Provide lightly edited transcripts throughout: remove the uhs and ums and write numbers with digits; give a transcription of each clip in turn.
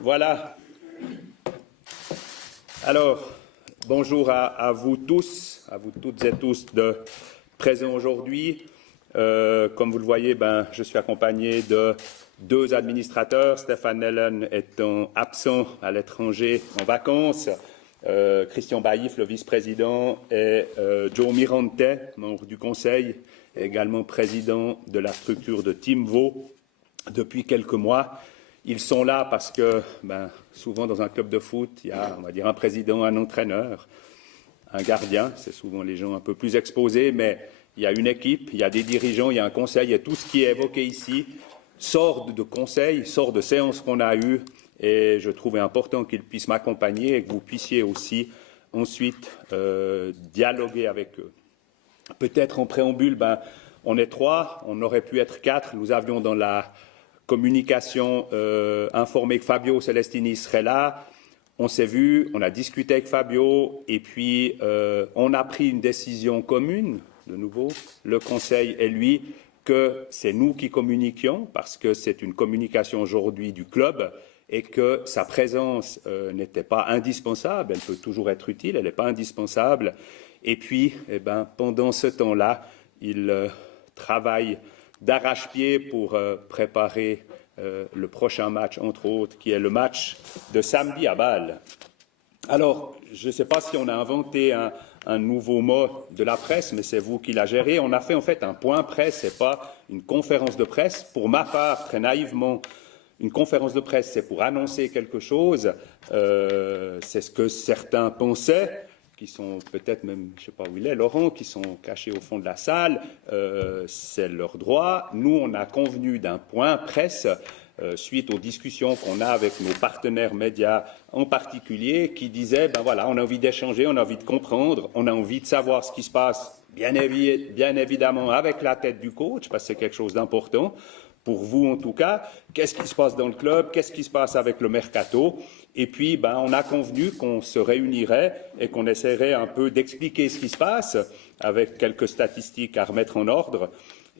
Voilà. Alors, bonjour à vous tous, à vous toutes et tous de présents aujourd'hui. Comme vous le voyez, je suis accompagné de deux administrateurs, Stéphane Nellen étant absent à l'étranger en vacances, Christian Baïf, le vice-président, et Joe Mirante, membre du conseil, également président de la structure de Team Vaud depuis quelques mois. Ils sont là parce que souvent dans un club de foot, il y a, on va dire, un président, un entraîneur, un gardien, c'est souvent les gens un peu plus exposés, mais il y a une équipe, il y a des dirigeants, il y a un conseil, et tout ce qui est évoqué ici sort de conseils, sort de séances qu'on a eues, et je trouvais important qu'ils puissent m'accompagner et que vous puissiez aussi ensuite dialoguer avec eux. Peut-être en préambule, on est trois, on aurait pu être quatre, nous avions dans la communication informé que Fabio Celestini serait là. On s'est vu, on a discuté avec Fabio et puis on a pris une décision commune, de nouveau, le conseil et lui, que c'est nous qui communiquions parce que c'est une communication aujourd'hui du club et que sa présence n'était pas indispensable, elle peut toujours être utile, elle n'est pas indispensable. Et puis, pendant ce temps-là, il travaille d'arrache-pied pour préparer le prochain match, entre autres, qui est le match de samedi à Bâle. Alors, je ne sais pas si on a inventé un nouveau mot de la presse, mais c'est vous qui l'a géré. On a fait en fait un point presse, ce n'est pas une conférence de presse. Pour ma part, très naïvement, une conférence de presse, c'est pour annoncer quelque chose. C'est ce que certains pensaient, qui sont peut-être même, je ne sais pas où il est, Laurent, qui sont cachés au fond de la salle, c'est leur droit. Nous, on a convenu d'un point presse suite aux discussions qu'on a avec nos partenaires médias en particulier, qui disaient, voilà, on a envie d'échanger, on a envie de comprendre, on a envie de savoir ce qui se passe, bien évidemment, avec la tête du coach, parce que c'est quelque chose d'important. Pour vous, en tout cas, qu'est-ce qui se passe dans le club, qu'est-ce qui se passe avec le mercato. Et puis, on a convenu qu'on se réunirait et qu'on essaierait un peu d'expliquer ce qui se passe avec quelques statistiques à remettre en ordre.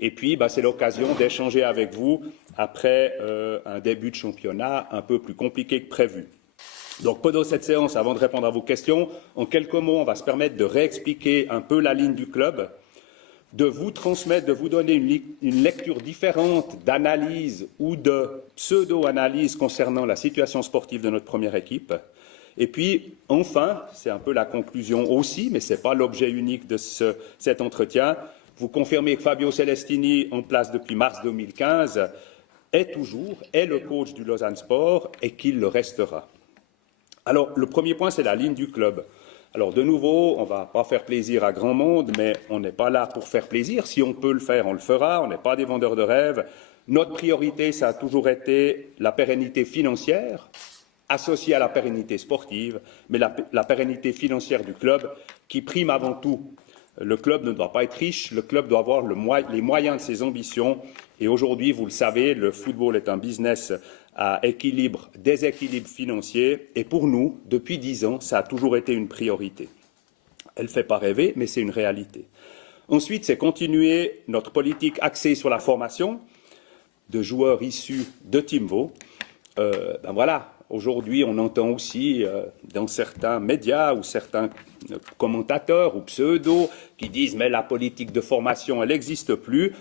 Et puis, c'est l'occasion d'échanger avec vous après un début de championnat un peu plus compliqué que prévu. Donc, pendant cette séance, avant de répondre à vos questions, en quelques mots, on va se permettre de réexpliquer un peu la ligne du club, de vous transmettre, de vous donner une lecture différente d'analyse ou de pseudo-analyse concernant la situation sportive de notre première équipe. Et puis, enfin, c'est un peu la conclusion aussi, mais ce n'est pas l'objet unique de cet entretien, vous confirmez que Fabio Celestini, en place depuis mars 2015, est le coach du Lausanne Sport et qu'il le restera. Alors, le premier point, c'est la ligne du club. Alors, de nouveau, on ne va pas faire plaisir à grand monde, mais on n'est pas là pour faire plaisir. Si on peut le faire, on le fera. On n'est pas des vendeurs de rêves. Notre priorité, ça a toujours été la pérennité financière, associée à la pérennité sportive, mais la pérennité financière du club qui prime avant tout. Le club ne doit pas être riche, le club doit avoir les moyens de ses ambitions. Et aujourd'hui, vous le savez, le football est un business à déséquilibre financier. Et pour nous, depuis 10 ans, ça a toujours été une priorité. Elle ne fait pas rêver, mais c'est une réalité. Ensuite, c'est continuer notre politique axée sur la formation de joueurs issus de Team Vaud. Voilà, aujourd'hui, on entend aussi dans certains médias ou certains commentateurs ou pseudo qui disent « mais la politique de formation, elle n'existe plus ».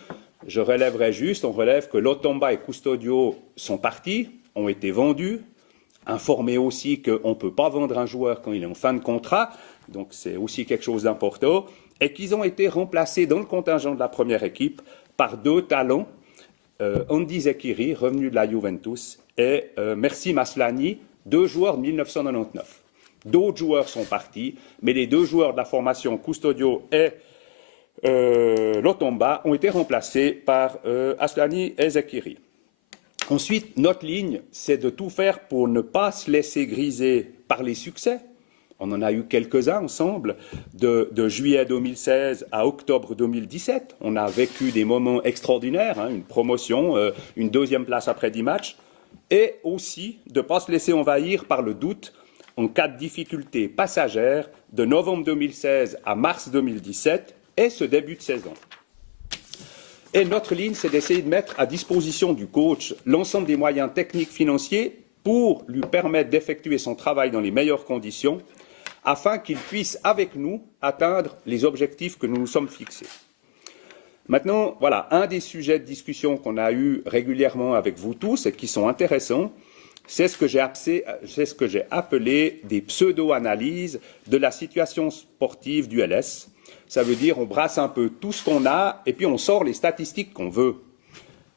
Je relèverai juste, on relève que Lotomba et Custodio sont partis, ont été vendus, informés aussi qu'on ne peut pas vendre un joueur quand il est en fin de contrat, donc c'est aussi quelque chose d'important, et qu'ils ont été remplacés dans le contingent de la première équipe par deux talents, Andy Zekiri, revenu de la Juventus, et Merci Maslany, deux joueurs de 1999. D'autres joueurs sont partis, mais les deux joueurs de la formation Custodio et Lotomba ont été remplacés par Aslani et Zekiri. Ensuite, notre ligne, c'est de tout faire pour ne pas se laisser griser par les succès. On en a eu quelques-uns ensemble, de juillet 2016 à octobre 2017. On a vécu des moments extraordinaires, une promotion, une deuxième place après 10 matchs, et aussi de ne pas se laisser envahir par le doute en cas de difficulté passagère de novembre 2016 à mars 2017 et ce début de saison. Et notre ligne, c'est d'essayer de mettre à disposition du coach l'ensemble des moyens techniques financiers pour lui permettre d'effectuer son travail dans les meilleures conditions afin qu'il puisse, avec nous, atteindre les objectifs que nous nous sommes fixés. Maintenant, voilà, un des sujets de discussion qu'on a eu régulièrement avec vous tous et qui sont intéressants, c'est ce que j'ai appelé des pseudo-analyses de la situation sportive du LS. Ça veut dire on brasse un peu tout ce qu'on a et puis on sort les statistiques qu'on veut.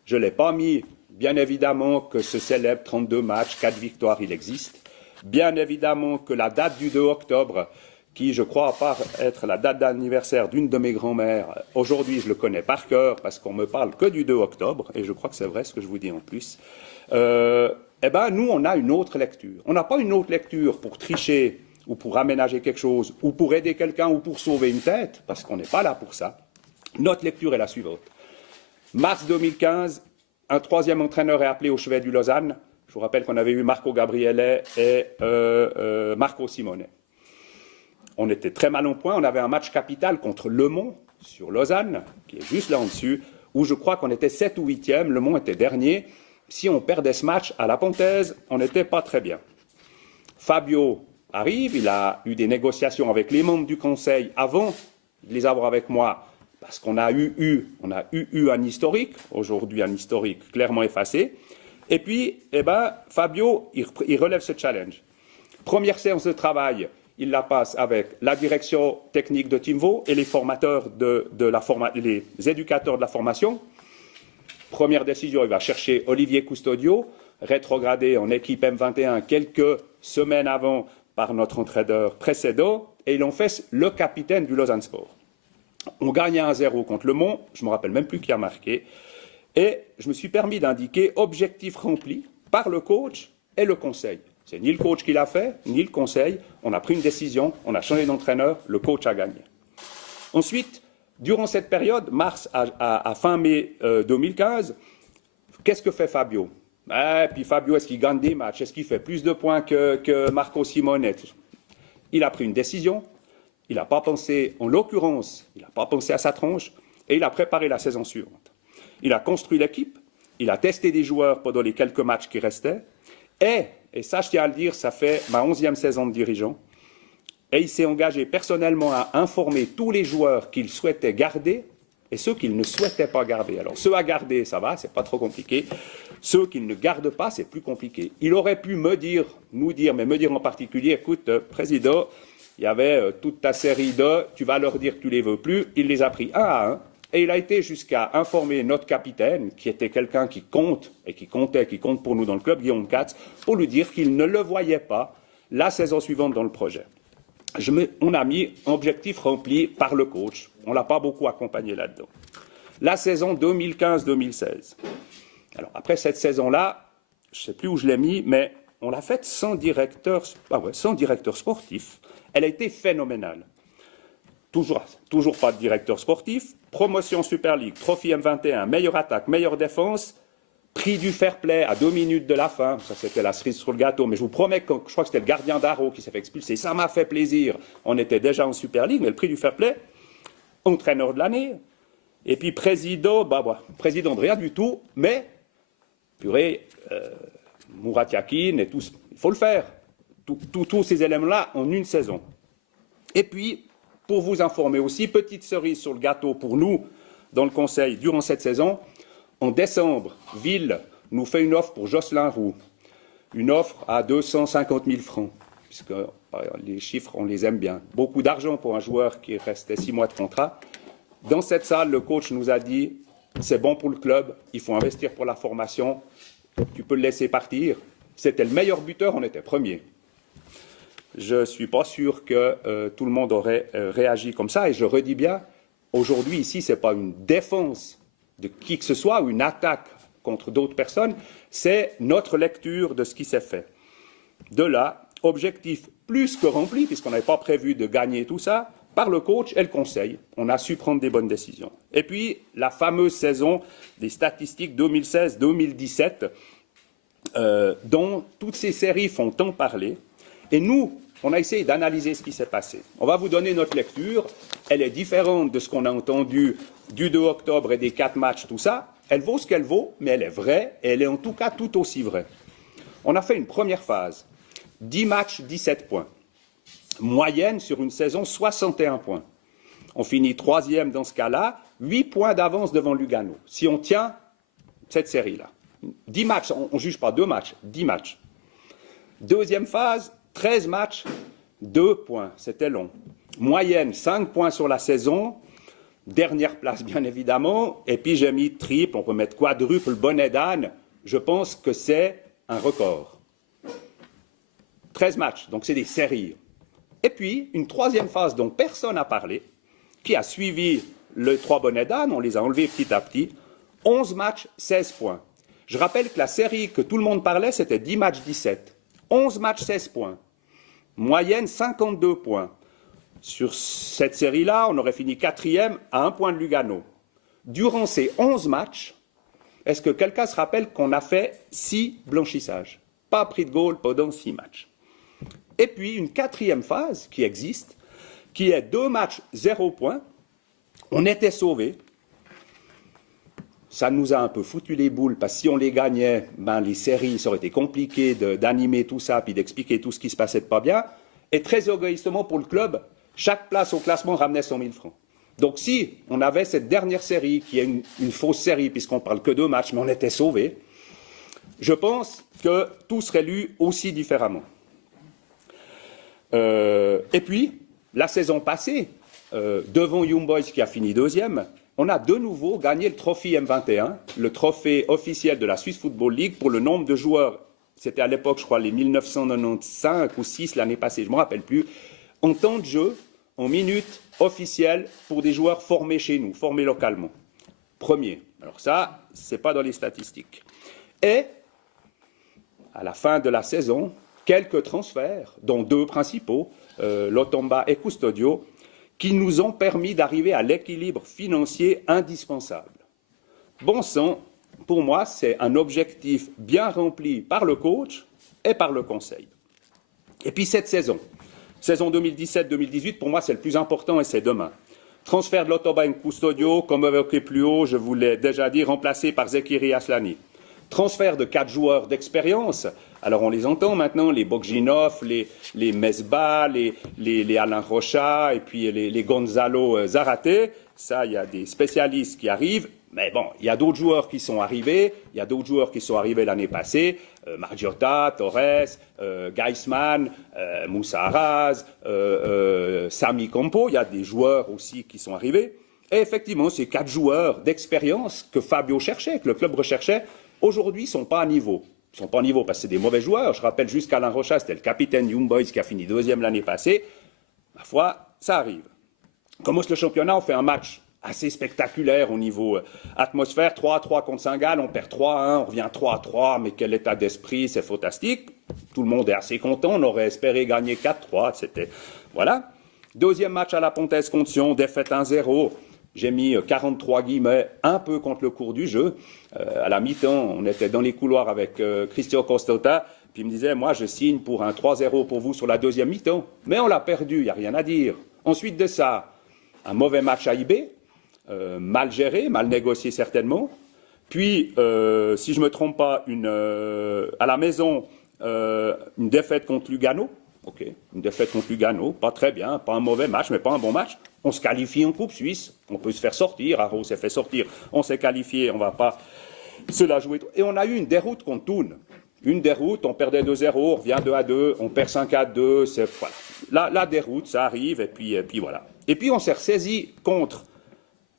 Je ne l'ai pas mis, bien évidemment que ce célèbre 32 matchs, 4 victoires, il existe. Bien évidemment que la date du 2 octobre, qui je crois à part être la date d'anniversaire d'une de mes grand-mères, aujourd'hui je le connais par cœur parce qu'on me parle que du 2 octobre, et je crois que c'est vrai ce que je vous dis en plus. Eh bien, nous, on a une autre lecture. On n'a pas une autre lecture pour tricher ou pour aménager quelque chose, ou pour aider quelqu'un, ou pour sauver une tête, parce qu'on n'est pas là pour ça. Notre lecture est la suivante. Mars 2015, un troisième entraîneur est appelé au chevet du Lausanne. Je vous rappelle qu'on avait eu Marco Gabriele et Marco Simone. On était très mal en point. On avait un match capital contre Le Mans, sur Lausanne, qui est juste là en dessus, où je crois qu'on était 7 ou 8e. Le Mans était dernier. Si on perdait ce match à la Pontaise, on n'était pas très bien. Fabio arrive, il a eu des négociations avec les membres du conseil avant de les avoir avec moi, parce qu'on a eu un historique, aujourd'hui un historique clairement effacé. Et puis, Fabio, il relève ce challenge. Première séance de travail, il la passe avec la direction technique de Timvo et les formateurs les éducateurs de la formation. Première décision, il va chercher Olivier Custodio, rétrogradé en équipe M21 quelques semaines avant par notre entraîneur précédent, et ils l'ont fait le capitaine du Lausanne Sport. On gagne 1-0 contre Le Mans, je ne me rappelle même plus qui a marqué, et je me suis permis d'indiquer objectif rempli par le coach et le conseil. C'est ni le coach qui l'a fait, ni le conseil. On a pris une décision, on a changé d'entraîneur, le coach a gagné. Ensuite, durant cette période, mars à fin mai 2015, qu'est-ce que fait Fabio? Puis Fabio, est-ce qu'il gagne des matchs? Est-ce qu'il fait plus de points que Marco Simone? Il a pris une décision, il n'a pas pensé, en l'occurrence, il n'a pas pensé à sa tronche, et il a préparé la saison suivante. Il a construit l'équipe, il a testé des joueurs pendant les quelques matchs qui restaient, et ça je tiens à le dire, ça fait ma 11e saison de dirigeant, et il s'est engagé personnellement à informer tous les joueurs qu'il souhaitait garder et ceux qu'il ne souhaitait pas garder. Alors, ceux à garder, ça va, c'est pas trop compliqué. Ceux qu'il ne garde pas, c'est plus compliqué. Il aurait pu me dire en particulier, écoute, président, il y avait toute ta série de, tu vas leur dire que tu les veux plus. Il les a pris un à un. Et il a été jusqu'à informer notre capitaine, qui était quelqu'un qui compte, et qui compte pour nous dans le club, Guillaume Katz, pour lui dire qu'il ne le voyait pas la saison suivante dans le projet. On a mis objectif rempli par le coach. On ne l'a pas beaucoup accompagné là-dedans. La saison 2015-2016. Alors, après cette saison-là, je ne sais plus où je l'ai mis, mais on l'a faite sans directeur sportif. Elle a été phénoménale. Toujours pas de directeur sportif. Promotion Super League, Trophy M21, meilleure attaque, meilleure défense. Prix du fair play à 2 minutes de la fin, ça c'était la cerise sur le gâteau, mais je vous promets que je crois que c'était le gardien d'Aro qui s'est fait expulser, ça m'a fait plaisir. On était déjà en Super League, mais le prix du fair play, entraîneur de l'année, et puis président, président de rien du tout, mais, purée, Murat Yakin et tout, il faut le faire, tous ces éléments-là en une saison. Et puis, pour vous informer aussi, petite cerise sur le gâteau pour nous, dans le conseil, durant cette saison, en décembre, Ville nous fait une offre pour Jocelyn Roux, une offre à 250 000 francs, puisque les chiffres, on les aime bien. Beaucoup d'argent pour un joueur qui restait 6 mois de contrat. Dans cette salle, le coach nous a dit, c'est bon pour le club, il faut investir pour la formation, tu peux le laisser partir. C'était le meilleur buteur, on était premier. Je ne suis pas sûr que tout le monde aurait réagi comme ça, et je redis bien, aujourd'hui, ici, ce n'est pas une défense de qui que ce soit ou une attaque contre d'autres personnes, c'est notre lecture de ce qui s'est fait. De là, objectif plus que rempli, puisqu'on n'avait pas prévu de gagner tout ça, par le coach et le conseil. On a su prendre des bonnes décisions. Et puis, la fameuse saison des statistiques 2016-2017, dont toutes ces séries font tant parler, Et nous, on a essayé d'analyser ce qui s'est passé. On va vous donner notre lecture. Elle est différente de ce qu'on a entendu du 2 octobre et des 4 matchs, tout ça. Elle vaut ce qu'elle vaut, mais elle est vraie, et elle est en tout cas tout aussi vraie. On a fait une première phase. 10 matchs, 17 points. Moyenne sur une saison, 61 points. On finit 3e dans ce cas-là, 8 points d'avance devant Lugano. Si on tient cette série-là. 10 matchs, on ne juge pas 2 matchs, 10 matchs. Deuxième phase, 13 matchs, 2 points. C'était long. Moyenne, 5 points sur la saison. Dernière place, bien évidemment. Et puis j'ai mis triple, on peut mettre quadruple, bonnet d'âne. Je pense que c'est un record. 13 matchs, donc c'est des séries. Et puis, une troisième phase dont personne n'a parlé, qui a suivi les 3 bonnets d'âne, on les a enlevés petit à petit. 11 matchs, 16 points. Je rappelle que la série que tout le monde parlait, c'était 10 matchs, 17. 11 matchs, 16 points. Moyenne, 52 points. Sur cette série-là, on aurait fini 4e à 1 point de Lugano. Durant ces 11 matchs, est-ce que quelqu'un se rappelle qu'on a fait 6 blanchissages? Pas pris de goal pendant 6 matchs. Et puis, une 4e phase qui existe, qui est 2 matchs, 0 points. On était sauvés. Ça nous a un peu foutu les boules, parce que si on les gagnait, ben, les séries, ça aurait été compliqué d'animer tout ça, puis d'expliquer tout ce qui se passait de pas bien. Et très égoïstement pour le club, chaque place au classement ramenait 100 000 francs. Donc si on avait cette dernière série, qui est une fausse série, puisqu'on ne parle que 2 matchs, mais on était sauvés, je pense que tout serait lu aussi différemment. Et puis, la saison passée, devant Young Boys qui a fini 2e, on a de nouveau gagné le trophée M21, le trophée officiel de la Swiss Football League pour le nombre de joueurs. C'était à l'époque, je crois, les 1995 ou 6 l'année passée, je ne me rappelle plus, en temps de jeu, en minutes officielles pour des joueurs formés chez nous, formés localement. Premier. Alors ça, ce n'est pas dans les statistiques. Et, à la fin de la saison, quelques transferts, dont 2 principaux, Lotomba et Custodio, qui nous ont permis d'arriver à l'équilibre financier indispensable. Bon sang, pour moi, c'est un objectif bien rempli par le coach et par le conseil. Et puis cette saison 2017-2018, pour moi, c'est le plus important et c'est demain. Transfert de Lotomba et Custodio, comme évoqué plus haut, je vous l'ai déjà dit, remplacé par Zekiri Aslani. Transfert de 4 joueurs d'expérience. Alors on les entend maintenant, les Bogginov, les Mesba, les Alain Rocha et puis les Gonzalo Zarate. Ça, il y a des spécialistes qui arrivent. Mais bon, il y a d'autres joueurs qui sont arrivés. Il y a d'autres joueurs qui sont arrivés l'année passée. Margiotta, Torres, Geisman, Moussa Arraz, Sami Campo. Il y a des joueurs aussi qui sont arrivés. Et effectivement, ces 4 joueurs d'expérience que Fabio cherchait, que le club recherchait, aujourd'hui, ne sont pas à niveau. Ils ne sont pas à niveau parce que c'est des mauvais joueurs. Je rappelle juste qu'Alain Rocha, c'était le capitaine Young Boys qui a fini 2e l'année passée. Ma foi, ça arrive. Commence le championnat, on fait un match assez spectaculaire au niveau atmosphère. 3-3 contre Saint-Gall, on perd 3-1, on revient 3-3, mais quel état d'esprit, c'est fantastique. Tout le monde est assez content, on aurait espéré gagner 4-3, c'était... Voilà. 2e match à la Pontaise contre Sion, défaite 1-0. J'ai mis 43 guillemets, un peu contre le cours du jeu. À la mi-temps, on était dans les couloirs avec Christian Costota, puis il me disait, moi je signe pour un 3-0 pour vous sur la 2e mi-temps. Mais on l'a perdu, il n'y a rien à dire. Ensuite de ça, un mauvais match à IB, mal géré, mal négocié certainement. Puis, si je ne me trompe pas, à la maison, une défaite contre Lugano. Ok, une défaite contre Lugano, pas très bien, pas un mauvais match, mais pas un bon match. On se qualifie en Coupe Suisse, on peut se faire sortir, Arro s'est fait sortir, on s'est qualifié, on ne va pas se la jouer. Et on a eu une déroute contre Thun. Une déroute, on perdait 2-0, on revient 2-2, on perd 5-2, c'est voilà. La déroute, ça arrive, et puis voilà. Et puis on s'est ressaisi contre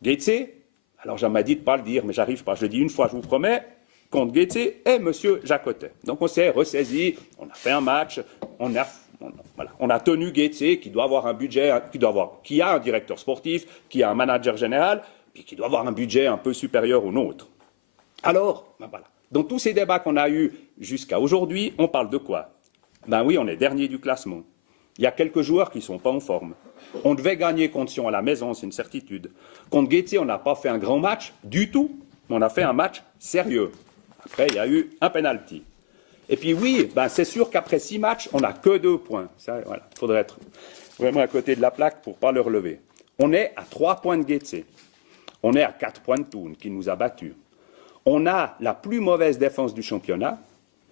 Gaëtse. Alors j'en m'a dit de ne pas le dire, mais j'arrive pas, je le dis une fois, je vous promets, contre Gaëtse et M. Jacotet. Donc on s'est ressaisi, on a fait un match, on a tenu Gaëtse, qui doit avoir un budget, qui a un directeur sportif, qui a un manager général, puis qui doit avoir un budget un peu supérieur au nôtre. Alors, ben voilà. Dans tous ces débats qu'on a eus jusqu'à aujourd'hui, on parle de quoi? Ben oui, on est dernier du classement. Il y a quelques joueurs qui ne sont pas en forme. On devait gagner contre Sion à la maison, c'est une certitude. Contre Gaëtse, on n'a pas fait un grand match du tout, mais on a fait un match sérieux. Après, il y a eu un penalty. Et puis oui, c'est sûr qu'après 6 matchs, on n'a que 2 points. Ça, voilà, il faudrait être vraiment à côté de la plaque pour ne pas le relever. On est à 3 points de Getse. On est à 4 points de Thun, qui nous a battus. On a la plus mauvaise défense du championnat,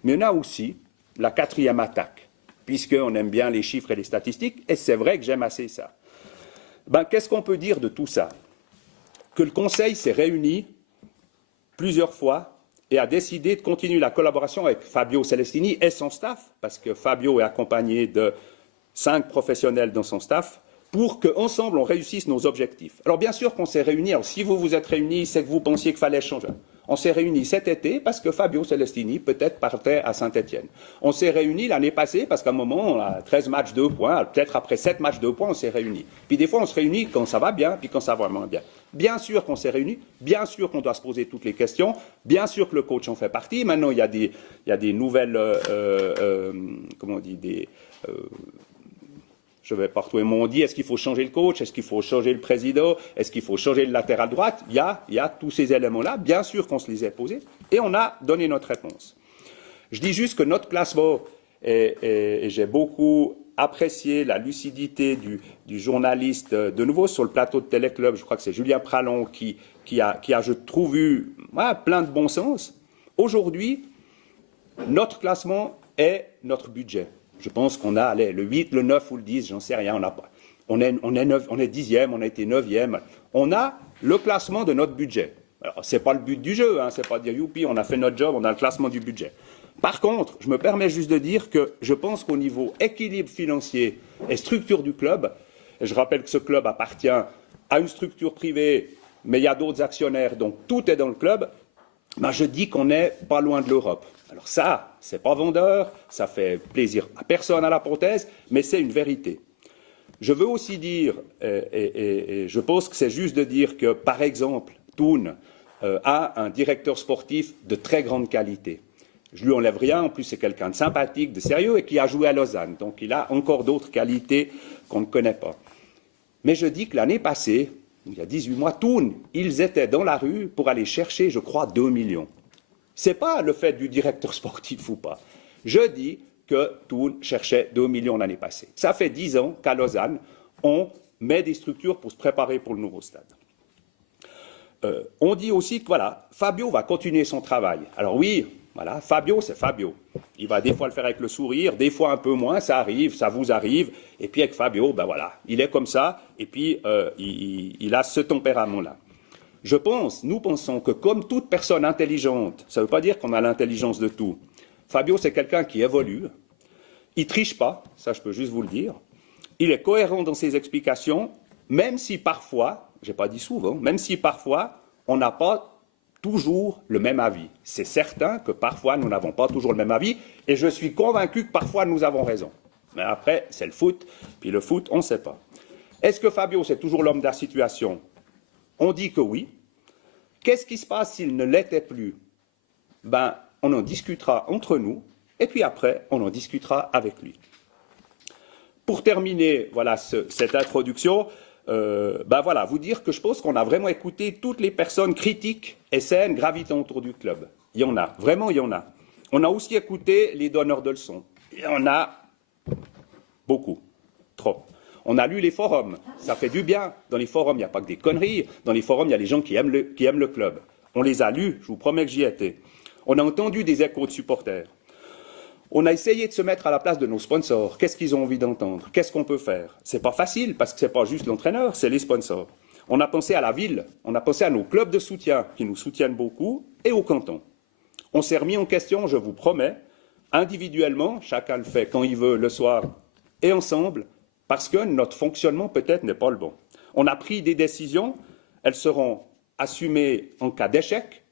mais on a aussi la 4e attaque, puisqu'on aime bien les chiffres et les statistiques, et c'est vrai que j'aime assez ça. Qu'est-ce qu'on peut dire de tout ça? Que le Conseil s'est réuni plusieurs fois et a décidé de continuer la collaboration avec Fabio Celestini et son staff, parce que Fabio est accompagné de 5 professionnels dans son staff, pour qu'ensemble on réussisse nos objectifs. Alors bien sûr qu'on s'est réunis, alors si vous vous êtes réunis, c'est que vous pensiez qu'il fallait changer. On s'est réunis cet été parce que Fabio Celestini peut-être partait à Saint-Étienne. On s'est réunis l'année passée parce qu'à un moment, on a 13 matchs 2 points, peut-être après 7 matchs 2 points, on s'est réunis. Puis des fois, on se réunit quand ça va bien, puis quand ça va moins bien. Bien sûr qu'on s'est réunis, bien sûr qu'on doit se poser toutes les questions, bien sûr que le coach en fait partie. Maintenant, il y a des nouvelles, comment on dit, je vais partout et m'ont dit, est-ce qu'il faut changer le coach, est-ce qu'il faut changer le président, est-ce qu'il faut changer le latéral droite? Il y a tous ces éléments-là, bien sûr qu'on se les a posés, et on a donné notre réponse. Je dis juste que notre classement, et j'ai beaucoup apprécié la lucidité du journaliste, de nouveau sur le plateau de Téléclub, je crois que c'est Julien Pralon qui a, je trouve, eu plein de bon sens. Aujourd'hui, notre classement est notre budget. Je pense qu'on a le 8, le 9 ou le 10, j'en sais rien. On est 10e, on a été 9e. On a le classement de notre budget. Alors, ce n'est pas le but du jeu, ce n'est pas de dire youpi, on a fait notre job, on a le classement du budget. Par contre, je me permets juste de dire que je pense qu'au niveau équilibre financier et structure du club, et je rappelle que ce club appartient à une structure privée, mais il y a d'autres actionnaires, donc tout est dans le club, je dis qu'on n'est pas loin de l'Europe. Alors ça, c'est pas vendeur, ça fait plaisir à personne à la prothèse, mais c'est une vérité. Je veux aussi dire, et je pense que c'est juste de dire que, par exemple, Thun a un directeur sportif de très grande qualité. Je lui enlève rien, en plus c'est quelqu'un de sympathique, de sérieux et qui a joué à Lausanne. Donc il a encore d'autres qualités qu'on ne connaît pas. Mais je dis que l'année passée, il y a 18 mois, Thun, ils étaient dans la rue pour aller chercher, je crois, 2 millions. Ce n'est pas le fait du directeur sportif ou pas. Je dis que Thun cherchait 2 millions l'année passée. Ça fait 10 ans qu'à Lausanne, on met des structures pour se préparer pour le nouveau stade. On dit aussi que voilà, Fabio va continuer son travail. Alors oui, voilà, Fabio, c'est Fabio. Il va des fois le faire avec le sourire, des fois un peu moins, ça arrive, ça vous arrive. Et puis avec Fabio, voilà, il est comme ça, et puis il a ce tempérament-là. Nous pensons que comme toute personne intelligente, ça ne veut pas dire qu'on a l'intelligence de tout. Fabio, c'est quelqu'un qui évolue, il ne triche pas, ça je peux juste vous le dire. Il est cohérent dans ses explications, même si parfois, je n'ai pas dit souvent, même si parfois on n'a pas toujours le même avis. C'est certain que parfois nous n'avons pas toujours le même avis, et je suis convaincu que parfois nous avons raison. Mais après, c'est le foot, puis le foot, on ne sait pas. Est-ce que Fabio, c'est toujours l'homme de la situation? On dit que oui. Qu'est-ce qui se passe s'il ne l'était plus? On en discutera entre nous, et puis après, on en discutera avec lui. Pour terminer, voilà cette introduction, vous dire que je pense qu'on a vraiment écouté toutes les personnes critiques et saines gravitant autour du club. Il y en a, vraiment il y en a. On a aussi écouté les donneurs de leçons. Il y en a beaucoup, trop. On a lu les forums, ça fait du bien. Dans les forums, il n'y a pas que des conneries. Dans les forums, il y a les gens qui aiment le club. On les a lus, je vous promets que j'y étais. On a entendu des échos de supporters. On a essayé de se mettre à la place de nos sponsors. Qu'est-ce qu'ils ont envie d'entendre? Qu'est-ce qu'on peut faire? Ce n'est pas facile, parce que ce n'est pas juste l'entraîneur, c'est les sponsors. On a pensé à la ville, on a pensé à nos clubs de soutien, qui nous soutiennent beaucoup, et au canton. On s'est remis en question, je vous promets, individuellement, chacun le fait quand il veut, le soir, et ensemble, parce que notre fonctionnement peut-être n'est pas le bon. On a pris des décisions, elles seront assumées en cas d'échec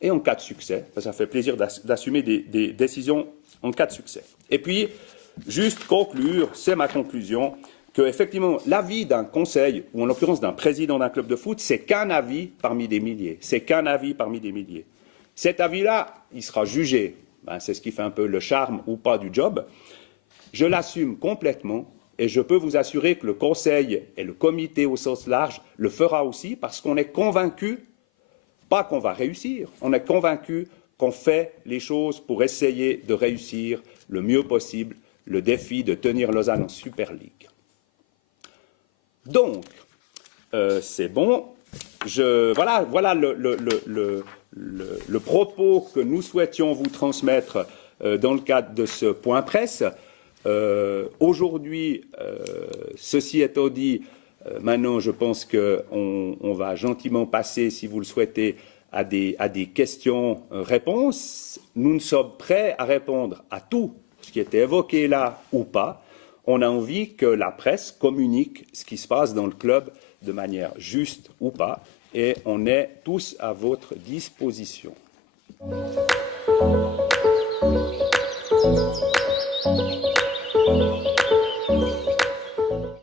et en cas de succès. Ça fait plaisir d'assumer des décisions en cas de succès. Et puis, juste conclure, c'est ma conclusion, qu'effectivement, l'avis d'un conseil, ou en l'occurrence d'un président d'un club de foot, c'est qu'un avis parmi des milliers. C'est qu'un avis parmi des milliers. Cet avis-là, il sera jugé. C'est ce qui fait un peu le charme ou pas du job. Je l'assume complètement. Et je peux vous assurer que le Conseil et le comité au sens large le fera aussi parce qu'on est convaincu, pas qu'on va réussir, on est convaincu qu'on fait les choses pour essayer de réussir le mieux possible le défi de tenir Lausanne en Super League. Donc, c'est bon. Voilà le propos que nous souhaitions vous transmettre dans le cadre de ce point presse. Aujourd'hui, ceci étant dit, maintenant je pense qu'on va gentiment passer, si vous le souhaitez, à des questions-réponses. Nous sommes prêts à répondre à tout ce qui était évoqué là ou pas. On a envie que la presse communique ce qui se passe dans le club de manière juste ou pas, et on est tous à votre disposition.